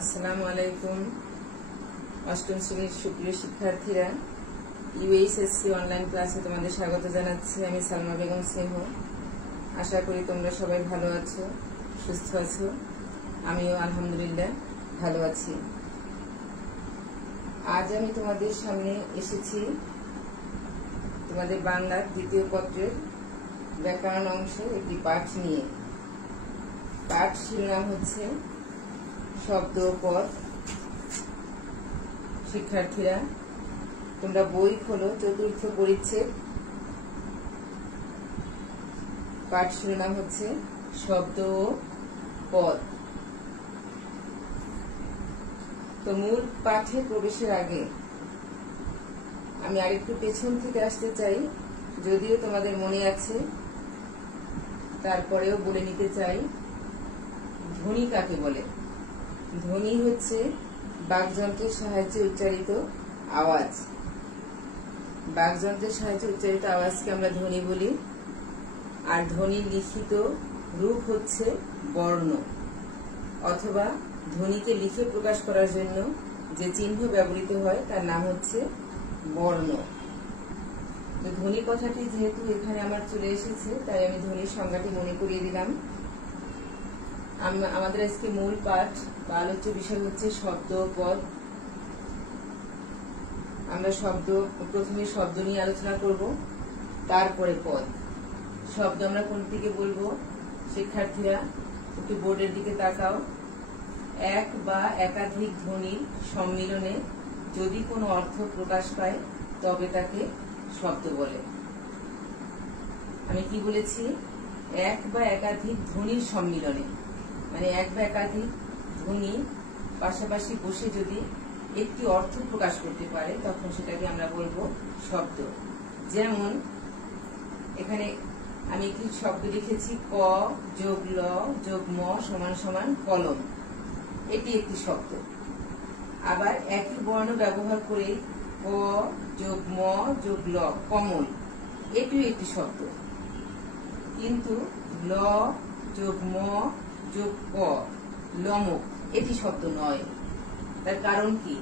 আসসালামু আলাইকুম। অষ্টম শ্রেণীর সুপ্রিয় শিক্ষার্থীরা, ইউএইচএসসি অনলাইন ক্লাসে তোমাদের স্বাগত জানাচ্ছি। আমি সালমা বেগম স্নেহ। আশা করি তোমরা সবাই ভালো আছো, সুস্থ আছো। আমিও আলহামদুলিল্লাহ ভালো আছি। আজ আমি তোমাদের সামনে এসেছি তোমাদের বাংলার দ্বিতীয় পত্রের ব্যাকরণ অংশের একটি পাঠ নিয়ে। পাঠ শিরোনাম হচ্ছে শব্দ ও পদ। শিক্ষার্থীরা, তোমরা বই খোলো, চতুর্থ পরিচ্ছেদ। পাঠ শিরোনাম হচ্ছে শব্দ ও পদ। তো মূল পাঠে প্রবেশের আগে আমি আরেকটু পেছন থেকে আসতে চাই, যদিও তোমাদের মনে আছে, তারপরেও বলে নিতে চাই ধ্বনি কাকে বলে। ধ্বনি হচ্ছে বাকযন্ত্রের সাহায্যে উচ্চারিত আওয়াজ। বাকযন্ত্রের সাহায্যে উচ্চারিত আওয়াজকে আমরা ধ্বনি বলি। আর ধ্বনির লিখিত রূপ হচ্ছে বর্ণ, অথবা ধ্বনিকে লিখে প্রকাশ করার জন্য যে চিহ্ন ব্যবহৃত হয় তার নাম হচ্ছে বর্ণ। ধ্বনি কথাটি যেহেতু এখানে আমার চলে এসেছে, তাই আমি ধ্বনির সংজ্ঞাটি মনে করিয়ে দিলাম। আমাদের আজকে মূল পাঠ বা আলোচ্য বিষয় হচ্ছে শব্দ ও পদ। আমরা প্রথমে শব্দ নিয়ে আলোচনা করব, তারপরে পদ। শব্দ আমরা কোন দিকে বলবো? শিক্ষার্থীরা একটু বোর্ডের দিকে তাকাও। এক বা একাধিক ধ্বনির সম্মিলনে যদি কোনো অর্থ প্রকাশ পায় তবে তাকে শব্দ বলে। আমি কি বলেছি? এক বা একাধিক ধ্বনির সম্মিলনে, মানে এক বা একাধিক ধ্বনি পাশাপাশি বসে যদি একটি অর্থ প্রকাশ করতে পারে তখন সেটাকে আমরা বলবো শব্দ। যেমন এখানে আমি একটি শব্দ লিখেছি, ক যোগ ল যোগ ম সমান সমান কলম। এটি একটি শব্দ। আবার একই বর্ণ ব্যবহার করে ক যোগ ম যোগ ল কমল, এটিও একটি শব্দ। কিন্তু ল যোগ ম যোগ ক লমক, এটি শব্দ নয়। তার কারণ কি?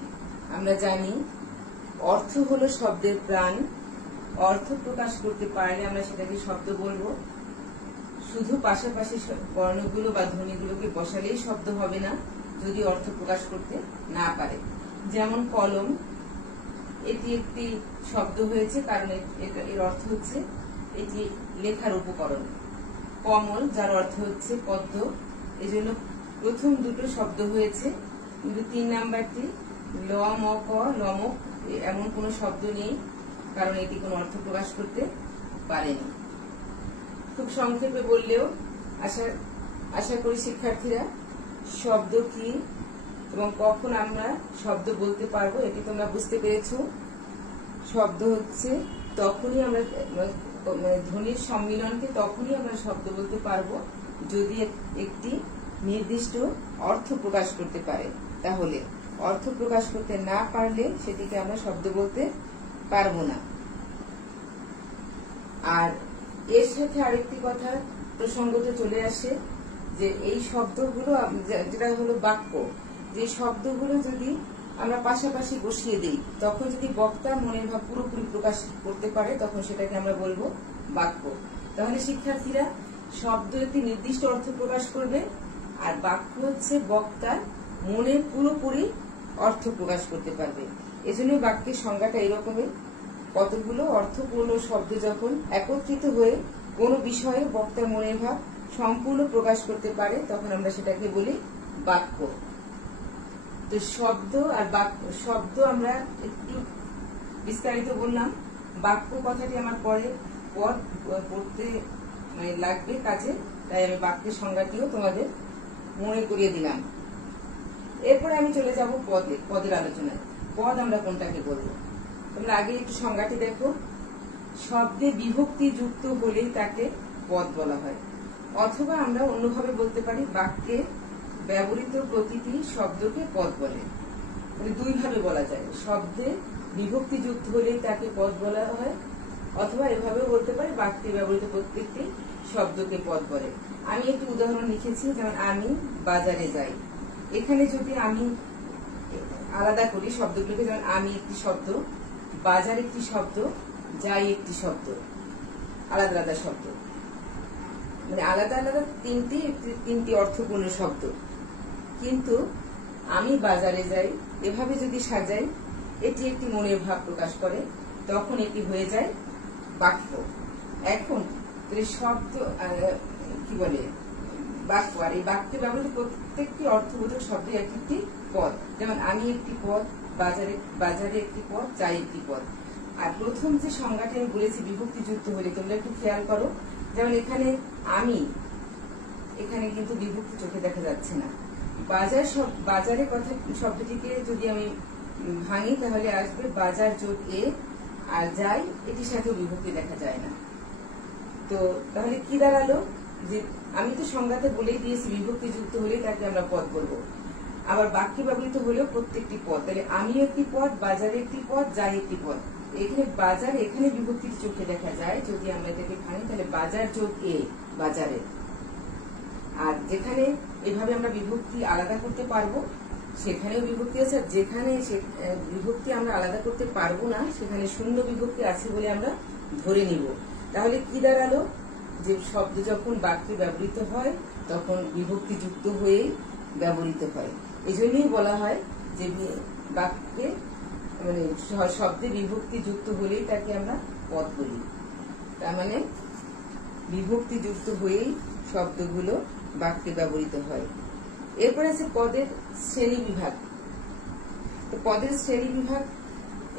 আমরা জানি অর্থ হলো শব্দের প্রাণ। অর্থ প্রকাশ করতে পারলে আমরা সেটাকে শব্দ বলবো। শুধু পাশাপাশি বর্ণগুলো বা ধ্বনিগুলোকে বসালেই শব্দ হবে না, যদি অর্থ প্রকাশ করতে না পারে। যেমন কলম, এটি একটি শব্দ হয়েছে কারণ এর অর্থ হচ্ছে এটি লেখার উপকরণ। কমল, যার অর্থ হচ্ছে পদ্ম, এই জন্য প্রথম দুটো শব্দ হয়েছে। কিন্তু 3 নাম্বারটি ল ম ক লমক, এমন কোনো শব্দ নেই, কারণ এটি কোনো অর্থ প্রকাশ করতে পারেনি। খুব সংক্ষেপে বললেও আশা করি শিক্ষার্থীরা শব্দ কি এবং কখন আমরা শব্দ বলতে পারবো এটি তোমরা বুঝতে পেরেছো। শব্দ হচ্ছে তখনই আমরা, ধ্বনির সম্মিলনকে তখনই আমরা শব্দ বলতে পারবো যদি একটি নির্দিষ্ট অর্থ প্রকাশ করতে পারে। তাহলে অর্থ প্রকাশ করতে না পারলে সেটিকে আমরা শব্দ বলতে পারবো না। আর এর সাথে আরেকটি কথা প্রসঙ্গতে চলে আসে যে এই শব্দগুলো, যেটা হলো বাক্য, যে শব্দগুলো যদি আমরা পাশাপাশি বসিয়ে দিই তখন যদি বক্তা মনের ভাব পুরোপুরি প্রকাশ করতে পারে তখন সেটাকে আমরা বলবো বাক্য। তাহলে শিক্ষার্থীরা, শব্দ একটি নির্দিষ্ট অর্থ প্রকাশ করবে, আর বাক্য হচ্ছে বক্তার মনের পুরোপুরি অর্থ প্রকাশ করতে পারবে। এজন্য বাক্যের সংজ্ঞাটা এরকমই। কতগুলো অর্থপূর্ণ শব্দ যখন একত্রিত হয়ে কোনো বিষয়ে বক্তার মনের ভাব সম্পূর্ণ প্রকাশ করতে পারে তখন আমরা সেটাকে বলি বাক্য। তো শব্দ আর বাক্য, শব্দ আমরা একটু বিস্তারিত বললাম। বাক্য কথাটি আমার পরে পদ পড়তে লাগবে কাজে, তাই আমি বাক্যের সংজ্ঞাটিও তোমাদের মনে করিয়ে দিলাম। এরপরে আমি চলে যাব পদের আলোচনায়। পদ আমরা কোনটাকে বলবো? তোমরা আগে একটু সংজ্ঞাটি দেখো। শব্দে বিভক্তি যুক্ত হলেই তাকে পদ বলা হয়, অথবা আমরা অন্যভাবে বলতে পারি বাক্যে ব্যবহৃত প্রতিটি শব্দকে পদ বলে। দুইভাবে বলা যায়, শব্দে বিভক্তি যুক্ত হলেই তাকে পদ বলা হয়, অথবা এভাবেও বলতে পারি বাক্যে ব্যবহৃত প্রত্যেকটি শব্দকে পদ বলে। আমি একটি উদাহরণ লিখেছি, যেমন আমি বাজারে যাই। এখানে যদি আমি আলাদা করি শব্দগুলোকে, যেমন আমি একটি শব্দ, বাজার একটি শব্দ, যাই একটি শব্দ, আলাদা আলাদা শব্দ, মানে আলাদা আলাদা তিনটি অর্থপূর্ণ শব্দ। কিন্তু আমি বাজারে যাই এভাবে যদি সাজাই, এটি একটি মনের ভাব প্রকাশ করে, তখন এটি হয়ে যায় বাক্য। এখন শব্দ কি বলে বাক্য, আর এই বাক্যে ব্যবহৃত প্রত্যেকটি অর্থবোধক শব্দ একটি পদ। যেমন আমি একটি পদ, বাজারে একটি পদ, যাই একটি পদ। আর প্রথম যে সংজ্ঞাটি আমি বলেছি বিভক্তি যুক্ত হলে, তোমরা একটু খেয়াল করো। যেমন এখানে আমি, এখানে কিন্তু বিভক্তি চোখে দেখা যাচ্ছে না। বাজারে কথা শব্দটিকে যদি আমি ভাঙি তাহলে আসবে বাজার যোগ এ, আর যাই এটির সাথেও বিভক্তি দেখা যায় না। তো তাহলে কি দাঁড়ালো, যে আমি তো সংজ্ঞাতে বলেই দিয়েছি বিভক্তি যুক্ত হলে তাকে আমরা পদ বলবো। আবার বাক্যে ব্যবহৃত হলেও প্রত্যেকটি পদ, তাহলে আমি একটি পদ, বাজারে একটি পদ, যাই একটি পদ। এখানে বাজার, এখানে বিভক্তি চোখে দেখা যায়, যদি আমরা এটাকে ভাঙি তাহলে বাজার যোগ এ, বাজারে। আর যেখানে এভাবে আমরা বিভক্তি আলাদা করতে পারবো সেখানেও বিভক্তি আছে, আর যেখানে বিভক্তি আমরা আলাদা করতে পারবো না সেখানে শূন্য বিভক্তি আছে বলে আমরা ধরে নিব। তাহলে কি দাঁড়ালো, যে শব্দ যখন বাক্যে ব্যবহৃত হয় তখন বিভক্তি যুক্ত হয়ে ব্যবহৃত হয়। এই জন্যই বলা হয় যে বাক্যে মানে শব্দে বিভক্তি যুক্ত হলেই তাকে আমরা পদ বলি। তার মানে বিভক্তি যুক্ত হয়েই শব্দগুলো বাক্যে ব্যবহৃত হয়। এরপর আছে পদের শ্রেণী বিভাগ। তো পদের শ্রেণী বিভাগ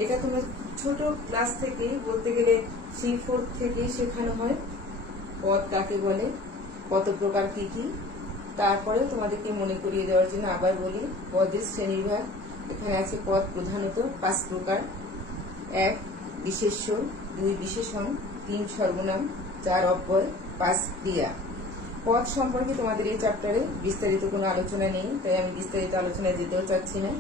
এটা তোমার ছোট ক্লাস থেকেই, বলতে গেলে 3-4 থেকেই শেখানো হয়। পদ কাকে বলে, কত প্রকার কি কি, তারপরে তোমাদেরকে মনে করিয়ে দেওয়ার জন্য আবার বলি পদের শ্রেণী বিভাগ। এখানে আছে পদ প্রধানত 5 প্রকার। 1 বিশেষ্য, 2 বিশেষণ, 3 সর্বনাম, 4 অব্যয়, 5 ক্রিয়া। পদ সম্পর্কে তোমাদের এই চ্যাপ্টারে বিস্তারিত কোনো আলোচনা নেই, তাই আমি বিস্তারিত আলোচনায় যেতেও চাচ্ছি না।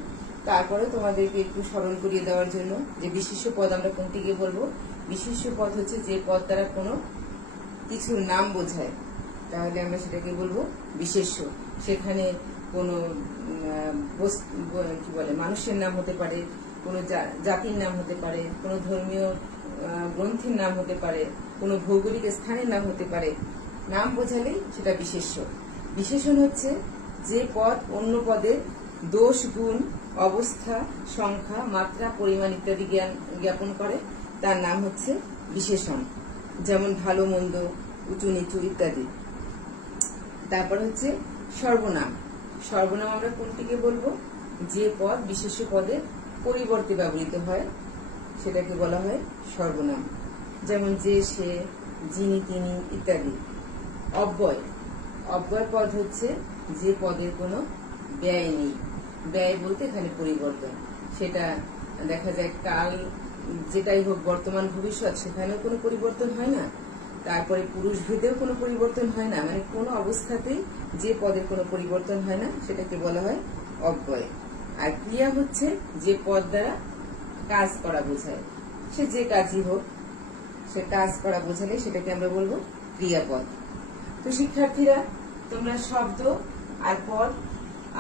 তারপরে তোমাদেরকে একটু স্মরণ করিয়ে দেওয়ার জন্য যে বিশেষ্য পদ আমরা কোনটিকে বলবো। বিশেষ্য পদ হচ্ছে যে পদ দ্বারা কোনো কিছু নাম বোঝায়, তাহলে আমরা সেটাকে বলবো বিশেষ্য। সেখানে কোনো কি বলে মানুষের নাম হতে পারে, কোনো জাতির নাম হতে পারে, কোনো ধর্মীয় গ্রন্থের নাম হতে পারে, কোনো ভৌগোলিক স্থানের নাম হতে পারে। নাম বোঝালেই সেটা বিশেষ্য। বিশেষণ হচ্ছে যে পদ অন্য পদের দোষ, গুণ, অবস্থা, সংখ্যা, মাত্রা, পরিমাণ ইত্যাদি জ্ঞাপন করে, তার নাম হচ্ছে বিশেষণ। যেমন ভালো মন্দ, উঁচু নিচু ইত্যাদি। তারপর হচ্ছে সর্বনাম। সর্বনাম আমরা কোনটিকে বলবো, যে পদ বিশেষ্য পদের পরিবর্তে ব্যবহৃত হয় সেটাকে বলা হয় সর্বনাম। যেমন যে, সে, যিনি, তিনি ইত্যাদি। অব্যয়। অব্যয় পদ হচ্ছে যে পদের কোনো ব্যয় নেই। ব্যয় বলতে এখানে পরিবর্তন, সেটা দেখা যায় কাল যেটাই হোক, বর্তমান ভবিষ্যৎ, সেখানেও কোনো পরিবর্তন হয় না। তারপরে পুরুষ ভেদেও কোনো পরিবর্তন হয় না, মানে কোনো অবস্থাতেই যে পদের কোনো পরিবর্তন হয় না সেটাকে বলা হয় অব্যয়। আর ক্রিয়া হচ্ছে যে পদ দ্বারা কাজ করা বোঝায়, সে যে কাজই হোক, সে কাজ করা বোঝালে সেটাকে আমরা বলবো ক্রিয়াপদ। তো শিক্ষার্থীরা, তোমরা শব্দ আর পদ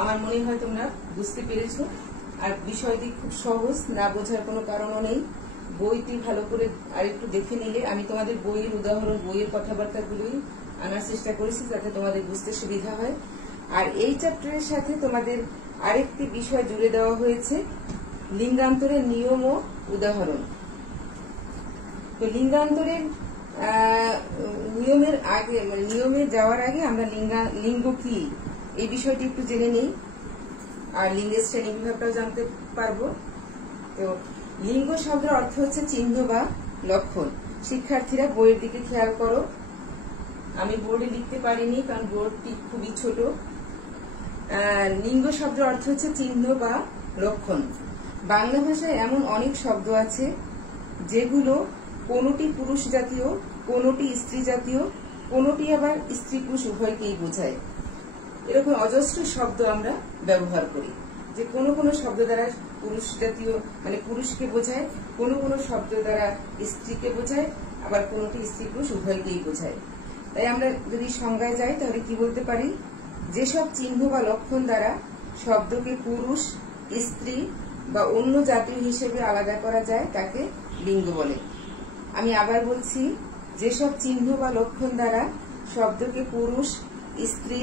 আমার মনে হয় তোমরা বুঝতে পেরেছো। আর বিষয়টি খুব সহজ, না বোঝার কোনো কারণও নেই। বইটি ভালো করে আরেকটু দেখে নিলে, আমি তোমাদের বইয়ের উদাহরণ, বইয়ের কথাবার্তাগুলোই আনার চেষ্টা করেছি যাতে তোমাদের বুঝতে সুবিধা হয়। আর এই চ্যাপ্টারের সাথে তোমাদের আরেকটি বিষয় জুড়ে দেওয়া হয়েছে, লিঙ্গান্তরের নিয়ম ও উদাহরণ। তো লিঙ্গান্তরের নিয়মের আগে, মানে নিয়মে যাওয়ার আগে আমরা লিঙ্গ কি এই বিষয়টি একটু জেনে নেই, আর লিঙ্গের শ্রেণী বিভাগটাও জানতে পারবো। তো লিঙ্গ শব্দের অর্থ হচ্ছে চিহ্ন বা লক্ষণ। শিক্ষার্থীরা বইয়ের দিকে খেয়াল করো, আমি বোর্ডে লিখতে পারিনি কারণ বোর্ডটি খুবই ছোট। লিঙ্গ শব্দের অর্থ হচ্ছে চিহ্ন বা লক্ষণ। বাংলা ভাষায় এমন অনেক শব্দ আছে যেগুলো কোনটি পুরুষ জাতীয়, কোনটি স্ত্রী জাতীয়, কোনটি আবার স্ত্রী পুরুষ উভয়কেই বোঝায়। এরকম অজস্র শব্দ আমরা ব্যবহার করি, যে কোনো কোনো শব্দ দ্বারা পুরুষ জাতীয় মানে পুরুষকে বোঝায়, কোনো কোনো শব্দ দ্বারা স্ত্রীকে বোঝায়, আবার কোনটি স্ত্রী পুরুষ উভয়কেই বোঝায়। তাই আমরা যদি সংজ্ঞায় যাই তাহলে কি বলতে পারি, যেসব চিহ্ন বা লক্ষণ দ্বারা শব্দকে পুরুষ, স্ত্রী বা অন্য জাতীয় হিসেবে আলাদা করা যায় তাকে লিঙ্গ বলে। আমি আবার বলছি, যেসব চিহ্ন বা লক্ষণ দ্বারা শব্দকে পুরুষ, স্ত্রী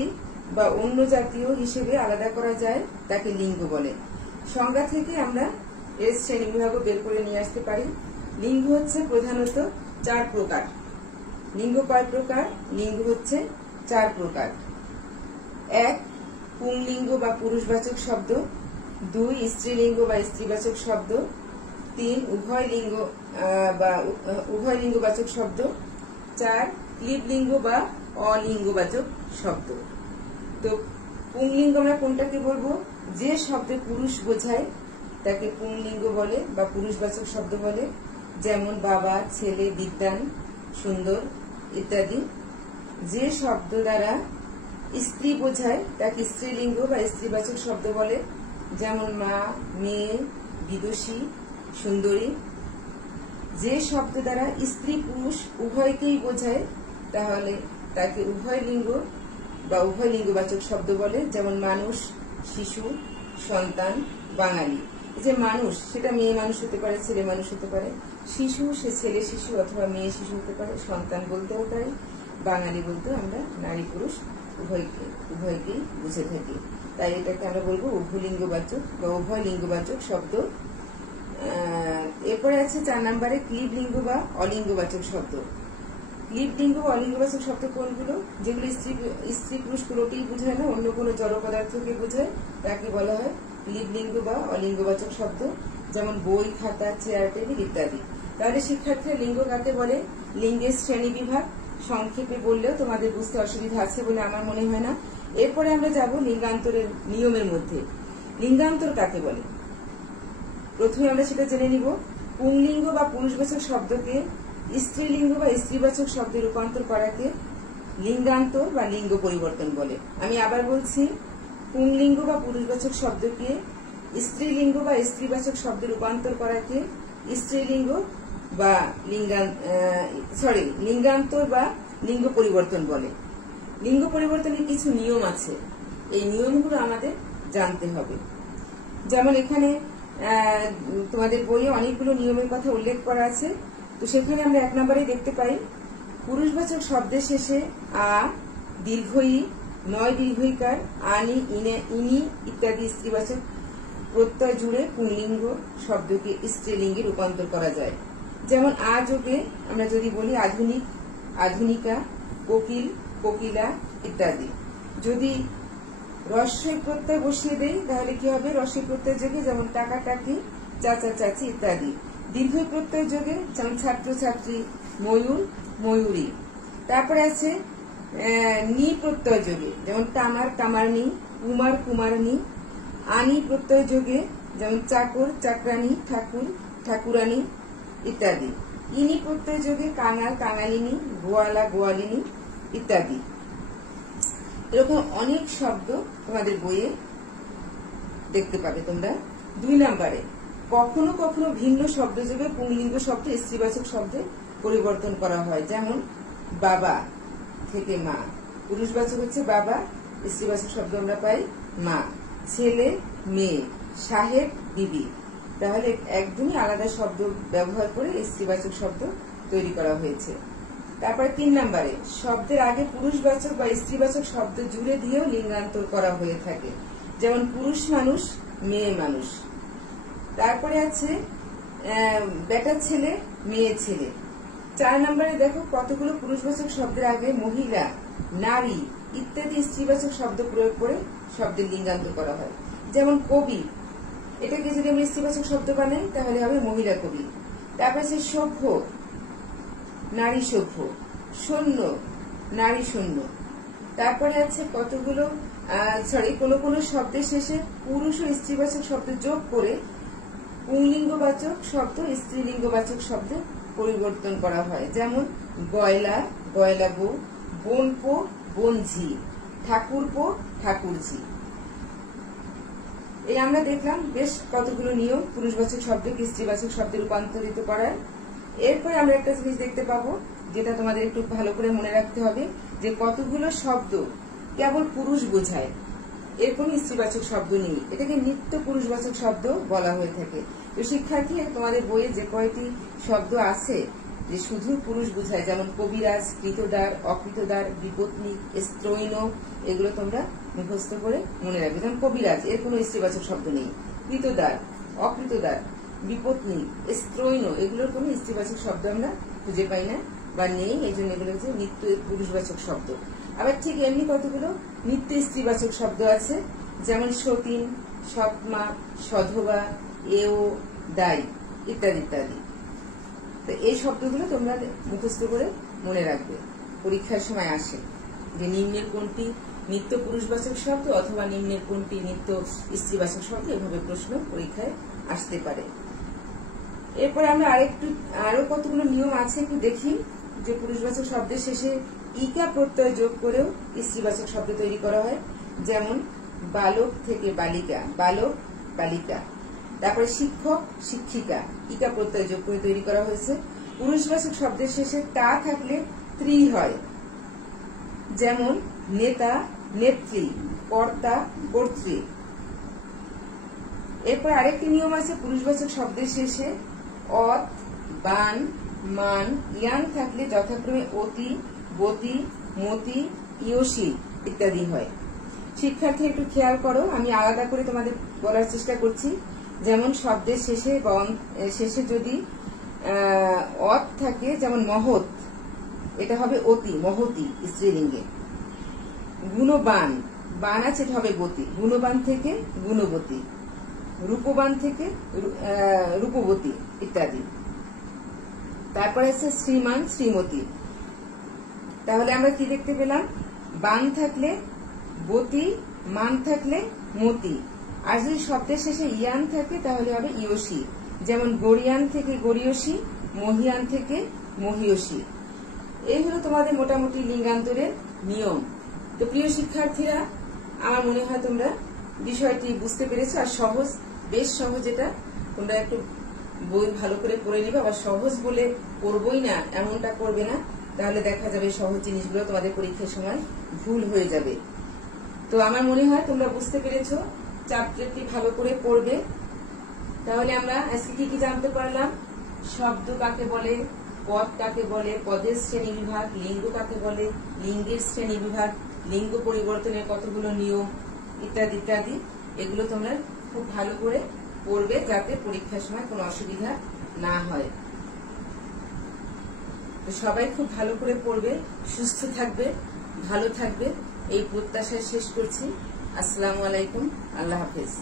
বা অন্য জাতীয় হিসেবে আলাদা করা যায় তাকে লিঙ্গ বলে। সংজ্ঞা থেকে আমরা এর শ্রেণীবিভাগও বের করে নিয়ে আসতে পারি। লিঙ্গ হচ্ছে প্রধানত 4 প্রকার। লিঙ্গ কয় প্রকার? লিঙ্গ হচ্ছে 4 প্রকার। 1 পুংলিঙ্গ বা পুরুষবাচক শব্দ, 2 স্ত্রীলিঙ্গ বা স্ত্রীবাচক শব্দ, 3 উভয় লিঙ্গবাচক শব্দ, 4 ক্লীবলিঙ্গ বা অলিঙ্গবাচক শব্দ। তো পুংলিঙ্গ আমরা কোনটাকে বলবো? যে শব্দে পুরুষ বোঝায় তাকে পুংলিঙ্গ বলে বা পুরুষবাচক শব্দ বলে, যেমন বাবা, ছেলে, বিদ্বান, সুন্দর ইত্যাদি। যে শব্দ দ্বারা স্ত্রী বোঝায় তাকে স্ত্রীলিঙ্গ বা স্ত্রীবাচক শব্দ বলে, যেমন মা, মেয়ে, বিদুষী, সুন্দরী। যে শব্দ দ্বারা স্ত্রী পুরুষ উভয়কেই বোঝায় তাহলে তাকে উভয় লিঙ্গ বা উভয় লিঙ্গবাচক শব্দ বলে, যেমন মানুষ, শিশু, সন্তান, বাঙালি। যে মানুষ সেটা মেয়ে মানুষ হতে পারে, ছেলে মানুষ হতে পারে। শিশু সে ছেলে শিশু অথবা মেয়ে শিশু হতে পারে। সন্তান বলতেও তাই। বাঙালি বলতেও আমরা নারী পুরুষ উভয়কেই বুঝে থাকি। তাই এটাকে আমরা বলবো উভয়লিঙ্গবাচক বা উভয় লিঙ্গবাচক শব্দ। এরপরে আছে 4 নম্বরে ক্লীবলিঙ্গ বা অলিঙ্গবাচক শব্দ। ক্লীবলিঙ্গ বা অলিঙ্গবাচক শব্দ কোনগুলো? যেগুলো স্ত্রী পুরুষ কোনোটিই বোঝায় না, অন্য কোনো জড় পদার্থকে বোঝায় তাকে বলা হয় ক্লীবলিঙ্গ বা অলিঙ্গবাচক শব্দ, যেমন বই, খাতা, চেয়ার, টেবিল ইত্যাদি। তাহলে শিক্ষার্থীরা লিঙ্গ কাকে বলে? লিঙ্গের শ্রেণী বিভাগ সংক্ষেপে বললেও তোমাদের বুঝতে অসুবিধা আছে বলে আমার মনে হয় না। এরপরে আমরা যাব লিঙ্গান্তরের নিয়মের মধ্যে। লিঙ্গান্তর কাকে বলে? প্রথমে আমরা সেটা জেনে নিব। পুংলিঙ্গ বা পুরুষবাচক শব্দকে স্ত্রীলিঙ্গ বা স্ত্রীবাচক শব্দে রূপান্তর করাকে লিঙ্গান্তর বা লিঙ্গ পরিবর্তন বলে। আমি আবার বলছি, পুংলিঙ্গ বা পুরুষবাচক শব্দকে স্ত্রীলিঙ্গ বা স্ত্রীবাচক শব্দে রূপান্তর করাকে স্ত্রীলিঙ্গ বা লিঙ্গান্তর বা লিঙ্গ পরিবর্তন বলে। লিঙ্গ পরিবর্তনের কিছু নিয়ম আছে, এই নিয়মগুলো আমাদের জানতে হবে। যেমন এখানে তোমাদের বইয়ে অনেকগুলো নিয়মের কথা উল্লেখ করা আছে। তো সেখানে আমরা 1 নম্বরে দেখতে পাই, পুরুষবাচক শব্দের শেষে আ, দীর্ঘ ই, 9 দীর্ঘইকার, আনি, ইনি ইত্যাদি স্ত্রীবাচক প্রত্যয় জুড়ে পুংলিঙ্গ শব্দকে স্ত্রীলিঙ্গে রূপান্তর করা যায়। যেমন আ যোগে আমরা যদি বলি আধুনিক, আধুনিকা, কোকিল, কোকিলা ইত্যাদি। যদি রস্বই প্রত্যয় বসিয়ে দেই তাহলে কি হবে? রস্বই প্রত্যয় যোগে যেমন টাকা, টাকি, চাচা, চাচি ইত্যাদি। দীর্ঘ প্রত্যয় যোগে যেমন ছাত্র, ছাত্রী, ময়ূর, ময়ূরী। তারপরে আছে নি প্রত্যয় যোগে যেমন কামার, কামারনি, কুমার, কুমারনি। আনি প্রত্যয় যোগে যেমন চাকর, চাকরানি, ঠাকুর, ঠাকুরানি ইত্যাদি। ইনি প্রত্যয় যোগে কাঙাল, কাঙালিনী, গোয়ালা, গোয়ালিনী ইত্যাদি। এরকম অনেক শব্দ তোমাদের বইয়ে দেখতে পাবে তোমরা। 2 নম্বরে কখনো কখনো ভিন্ন শব্দ যোগে পুংলিঙ্গ শব্দ স্ত্রীবাচক শব্দে পরিবর্তন করা হয়, যেমন বাবা থেকে মা। পুরুষবাচক হচ্ছে বাবা, স্ত্রীবাচক শব্দ আমরা পাই মা। ছেলে, মেয়ে, সাহেব, বিবি। তাহলে একদমই আলাদা শব্দ ব্যবহার করে স্ত্রীবাচক শব্দ তৈরি করা হয়েছে। তারপরে 3 নম্বরে শব্দের আগে পুরুষবাচক বা স্ত্রীবাচক শব্দ জুড়ে দিয়েও লিঙ্গান্তর করা হয়ে থাকে, যেমন পুরুষ মানুষ, মেয়ে মানুষ। তারপরে আছে বেটা ছেলে, মেয়ে ছেলে। 4 নম্বরে দেখো কতগুলো পুরুষবাচক শব্দের আগে মহিলা, নারী ইত্যাদি স্ত্রীবাচক শব্দ প্রয়োগ করে শব্দের লিঙ্গান্তর করা হয়, যেমন কবি, এটাকে যদি আমরা স্ত্রীবাচক শব্দ বানাই তাহলে হবে মহিলা কবি। তারপরে আছে সভ্য, নারী সভ্য। সৈন্য, নারী সৈন্য। তারপরে আছে কতগুলো কোন কোন শব্দের শেষে পুরুষ ও স্ত্রীবাচক শব্দ যোগ করে পুংলিঙ্গবাচক শব্দ স্ত্রীলিঙ্গবাচক শব্দে পরিবর্তন করা হয়, যেমন গয়লা, গয়লাবো, বোনপো, বোনঝি, ঠাকুরপো, ঠাকুরঝি। এই আমরা দেখলাম বেশ কতগুলো নিয়ম পুরুষবাচক শব্দকে স্ত্রীবাচক শব্দে রূপান্তরিত করার। এরপরে আমরা একটা জিনিস দেখতে পাবো যেটা তোমাদের একটু ভালো করে মনে রাখতে হবে, যে কতগুলো শব্দ কেবল পুরুষ বোঝায় এর কোনো স্ত্রীবাচক শব্দ নেই, এটাকে নিত্য পুরুষবাচক শব্দ বলা হয়ে থাকে। তো শিক্ষার্থী, তোমাদের বইয়ে যে কয়টি শব্দ আছে যে শুধু পুরুষ বোঝায়, যেমন কবিরাজ, কৃতদার, অকৃতদার, বিপত্নিক, স্ত্রৈণ, এগুলো তোমরা মুখস্থ করে মনে রাখবে। যেমন কবিরাজ, এর কোনো স্ত্রীবাচক শব্দ নেই। কৃতদার, অকৃতদার, বিপত্নিক, স্ত্রৈণ, এগুলোর কোনো স্ত্রীবাচক শব্দ আমরা খুঁজে পাই না বা নেই, এই জন্য এগুলো হচ্ছে নিত্য পুরুষবাচক শব্দ। আবার ঠিক এমনি কতগুলো নিত্য স্ত্রীবাচক শব্দ আছে, যেমন সতীন, সৎমা, সধবা, এও, দায়ী ইত্যাদি ইত্যাদি। তো এই শব্দগুলো তোমরা মুখস্থ করে মনে রাখবে, পরীক্ষার সময় আসে যে নিম্নের কোনটি নিত্য পুরুষবাচক শব্দ অথবা নিম্নের কোনটি নিত্য স্ত্রীবাচক শব্দ, এভাবে প্রশ্ন পরীক্ষায় আসতে পারে। এরপরে আমরা আরো কতগুলো নিয়ম আছে একটু দেখি, যে পুরুষবাচক শব্দের শেষে ইকা প্রত্যয় যোগ করেও স্ত্রীবাচক শব্দ তৈরি করা হয়। যেমন বালক থেকে বালিকা, বালক, বালিকা। তারপরে শিক্ষক, শিক্ষিকা, ইকা প্রত্যয় যোগ করে তৈরি করা হয়েছে। পুরুষবাচক শব্দের শেষে তা থাকলে ত্রি হয়, যেমন নেতা, নেত্রী, কর্তা, কর্ত্রী। এরপর আরেকটি নিয়ম আছে, পুরুষবাচক শব্দের শেষে অত, বান, মান, ইয়ান থাকলে যথাক্রমে অতি, গতি, মতি, ইয়সী ইত্যাদি হয়। শিক্ষার্থী একটু খেয়াল করো, আমি আলাদা করে তোমাদের বলার চেষ্টা করছি। যেমন শব্দের শেষে যদি অত থাকে, যেমন মহৎ, এটা হবে অতি, মহতি স্ত্রীলিঙ্গে। গুণবান, বান আছে, এটা হবে গতি, গুণবান থেকে গুণবতী, রূপবান থেকে রূপবতী ইত্যাদি। তারপরে আছে শ্রীমান, শ্রীমতী। তাহলে আমরা কি দেখতে পেলাম? বান থাকলে বতী, মান থাকলে মতি, আর যদি শব্দের শেষে ইয়ান থাকে তাহলে হবে ইয়সী। যেমন গরিয়ান থেকে গরিয়সী, মহিয়ান থেকে মহিয়সী। এই হলো তোমাদের মোটামুটি লিঙ্গান্তরের নিয়ম। তো প্রিয় শিক্ষার্থীরা, আমার মনে হয় তোমরা বিষয়টি বুঝতে পেরেছো। আর সহজ, বেশ সহজ, এটা তোমরা একটু বই ভালো করে পড়ে নিবে। আবার সহজ বলে পড়বই না এমনটা করবে না, তাহলে দেখা যাবে সহজ জিনিসগুলো তোমাদের পরীক্ষার সময় ভুল হয়ে যাবে। তো আমার মনে হয় তোমরা বুঝতে পেরেছো, চ্যাপ্টারটি ভালো করে পড়বে। তাহলে আমরা আজকে কি কি জানতে পারলাম? শব্দ কাকে বলে, পদ কাকে বলে, পদের শ্রেণী বিভাগ, লিঙ্গ কাকে বলে, লিঙ্গের শ্রেণী বিভাগ, লিঙ্গ পরিবর্তনের কতগুলো নিয়ম ইত্যাদি ইত্যাদি। এগুলো তোমরা খুব ভালো করে পড়বে, যাতে পরীক্ষার সময় কোনো অসুবিধা না হয়। তো সবাই খুব ভালো করে পড়বে, সুস্থ থাকবে, ভালো থাকবে, এই প্রত্যাশায় শেষ করছি। আসসালামু আলাইকুম, আল্লাহ হাফেজ।